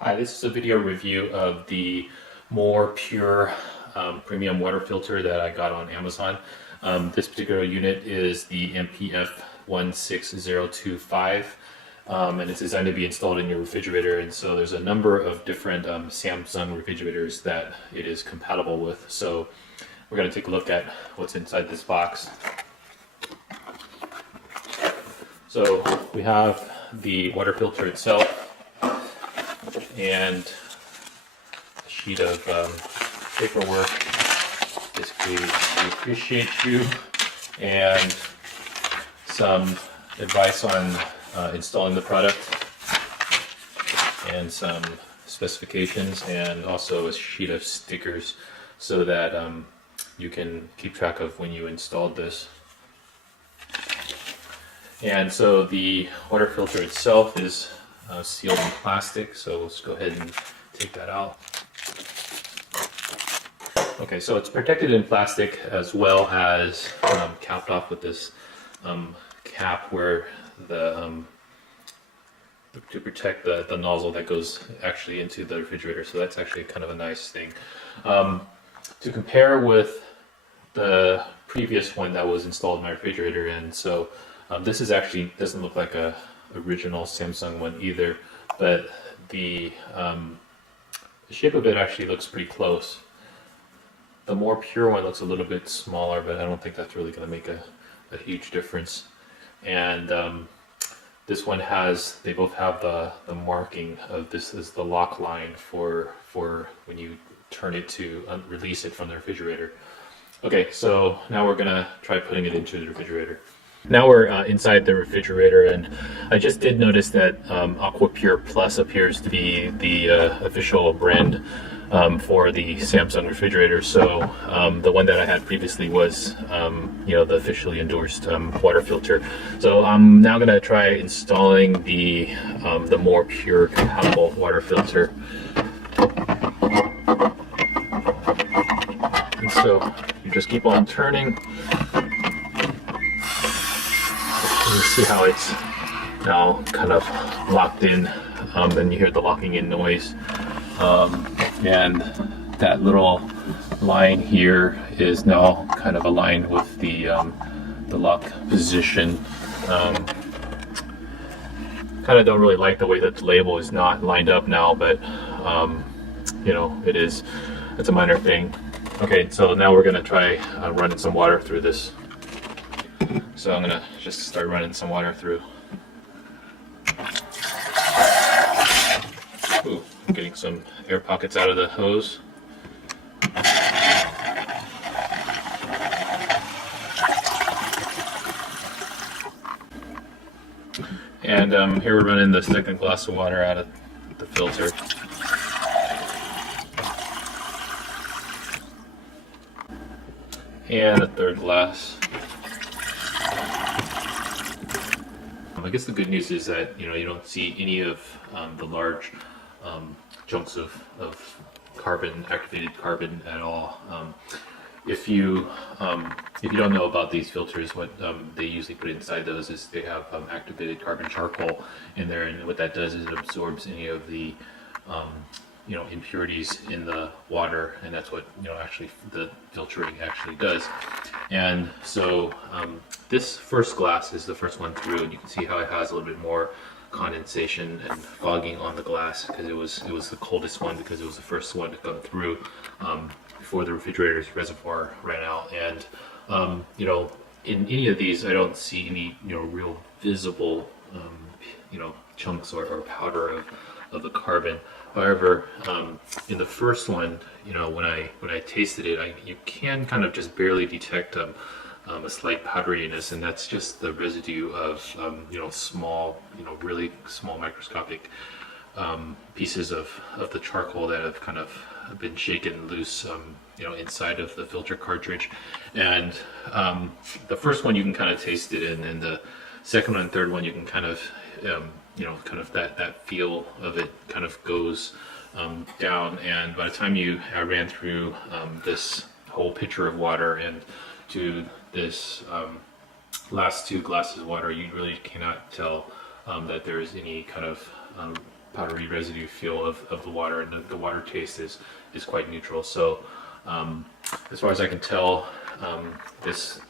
Hi, this is a video review of the more pure premium water filter that I got on Amazon. This particular unit is the MPF16025 and it's designed to be installed in your refrigerator, and so there's a number of different Samsung refrigerators that it is compatible with. So we're going to take a look at what's inside this box. So we have the water filter itself and a sheet of paperwork, basically we appreciate you, and some advice on installing the product, and some specifications, and also a sheet of stickers so that you can keep track of when you installed this. And so the water filter itself is sealed in plastic, so let's go ahead and take that out. Okay, so it's protected in plastic as well as capped off with this cap where the to protect the nozzle that goes actually into the refrigerator. So that's actually kind of a nice thing. To compare with the previous one that was installed in my refrigerator, and so this is actually doesn't look like a original Samsung one either, but the shape of it actually looks pretty close. The more pure one looks a little bit smaller, but I don't think that's really going to make a huge difference. And this one has, they both have the marking of this is the lock line for when you turn it to release it from the refrigerator. Okay, so now we're going to try putting it into the refrigerator. Now we're inside the refrigerator, and I just did notice that Aqua Pure Plus appears to be the official brand for the Samsung refrigerator. So the one that I had previously was the officially endorsed water filter. So I'm now going to try installing the more pure compatible water filter. And so you just keep on turning. You see how it's now kind of locked in, and you hear the locking in noise, and that little line here is now kind of aligned with the lock position. Kind of don't really like the way that the label is not lined up now, but it's a minor thing. Okay, so now we're gonna try running some water through this. So I'm gonna just start running some water through. Ooh, I'm getting some air pockets out of the hose. And here we're running the second glass of water out of the filter. And a third glass. I guess the good news is that you don't see any of the large chunks of carbon, activated carbon at all. If you don't know about these filters, what they usually put inside those is they have activated carbon charcoal in there, and what that does is it absorbs any of the impurities in the water, and that's what actually the filtering actually does. And so this first glass is the first one through, and you can see how it has a little bit more condensation and fogging on the glass because it was the coldest one, because it was the first one to come through before the refrigerator's reservoir ran out. And in any of these I don't see any real visible chunks or powder of the carbon. However, in the first one, when I tasted it, you can kind of just barely detect a slight powderiness, and that's just the residue of small, really small microscopic pieces of the charcoal that have kind of been shaken loose, inside of the filter cartridge. And the first one you can kind of taste it in, and the second one and third one you can kind of kind of that feel of it kind of goes down. And by the time I ran through this whole pitcher of water and to this last two glasses of water, you really cannot tell that there is any kind of powdery residue feel of the water, and the water taste is quite neutral. So as far as I can tell, this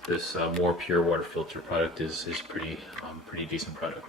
more pure water filter product is pretty decent product.